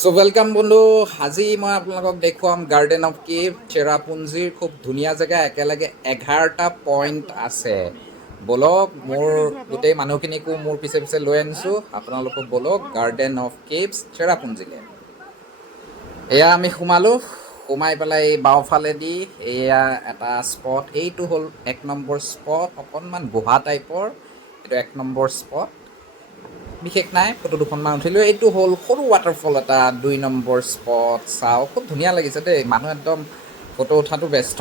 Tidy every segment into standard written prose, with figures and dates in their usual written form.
So welcome বন্ধু। আজি মই আপোনালোকক দেখুৱাম গাৰ্ডেন অফ কেভ চেৰাপুঞ্জীৰ খুব ধুনীয়া জেগা। একেলগে 11টা পইণ্ট আছে। বলক মোৰ গোটেই মানুহখিনিকো মোৰ পিছে পিছে লৈ আনিছোঁ। আপোনালোকো বলক গাৰ্ডেন অফ কেভছ চেৰাপুঞ্জীলৈ। এয়া আমি সোমাই পেলাই এই বাওঁফালেদি এয়া এটা স্পট। এইটো হ'ল 1 নম্বৰ স্পট, অকণমান গুহা টাইপৰ। এইটো 1 নম্বৰ স্পট, বিশেষ নাই, ফটো দুখনমান উঠিলোঁ। এইটো হ'ল সৰু ৱাটাৰফল এটা, 2 নম্বৰ স্পট। চাওঁ, খুব ধুনীয়া লাগিছে দেই। মানুহ একদম ফটো উঠাটো ব্যস্ত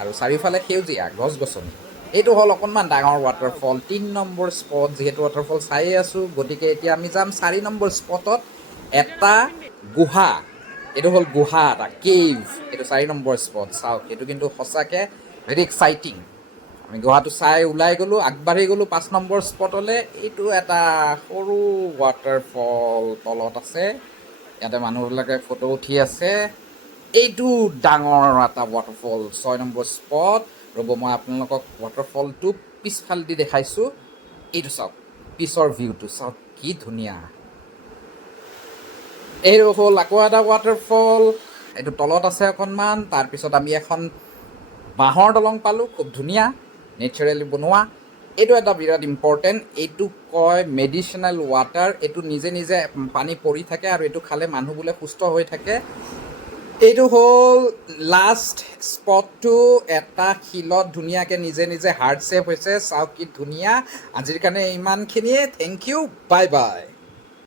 আৰু চাৰিওফালে সেউজীয়া গছ গছনি। এইটো হ'ল অকণমান ডাঙৰ ৱাটাৰফল, 3 নম্বৰ স্পট। যিহেতু ৱাটাৰফল চায়েই আছোঁ, গতিকে এতিয়া আমি যাম 4 নম্বৰ স্পটত, এটা গুহা। এইটো হ'ল গুহা এটা, কেভ। এইটো 4 নম্বৰ স্পট। চাওক, এইটো কিন্তু সঁচাকৈ ভেৰি এক্সাইটিং। আমি গুহাটো চাই ওলাই গ'লোঁ, আগবাঢ়ি গ'লোঁ 5 নম্বৰ স্পটলৈ। এইটো এটা সৰু ৱাটাৰফল তলত আছে, ইয়াতে মানুহবিলাকে ফটো উঠি আছে। এইটো ডাঙৰ এটা ৱাটাৰফল, 6 নম্বৰ স্পট। ৰ'ব, মই আপোনালোকক ৱাটাৰফলটো পিছফালেদি দেখাইছোঁ। এইটো চাওক, পিছৰ ভিউটো চাওক, কি ধুনীয়া। এইটো হ'ল আকৌ এটা ৱাটাৰফল, এইটো তলত আছে অকণমান। তাৰপিছত আমি এখন বাঁহৰ দলং পালোঁ, খুব ধুনীয়া, নেচাৰেলি বনোৱা। এইটো এটা বিৰাট ইম্পৰ্টেণ্ট, এইটো কয় মেডিচিনেল ৱাটাৰ। এইটো নিজে নিজে পানী পৰি থাকে আৰু এইটো খালে মানুহ বোলে সুস্থ হৈ থাকে। এইটো হ'ল লাষ্ট স্পটটো, এটা শিলত ধুনীয়াকৈ নিজে নিজে হাৰ্ট শ্বেপ হৈছে। চাওক কি ধুনীয়া। আজিৰ কাৰণে ইমানখিনিয়ে। Thank you, bye by.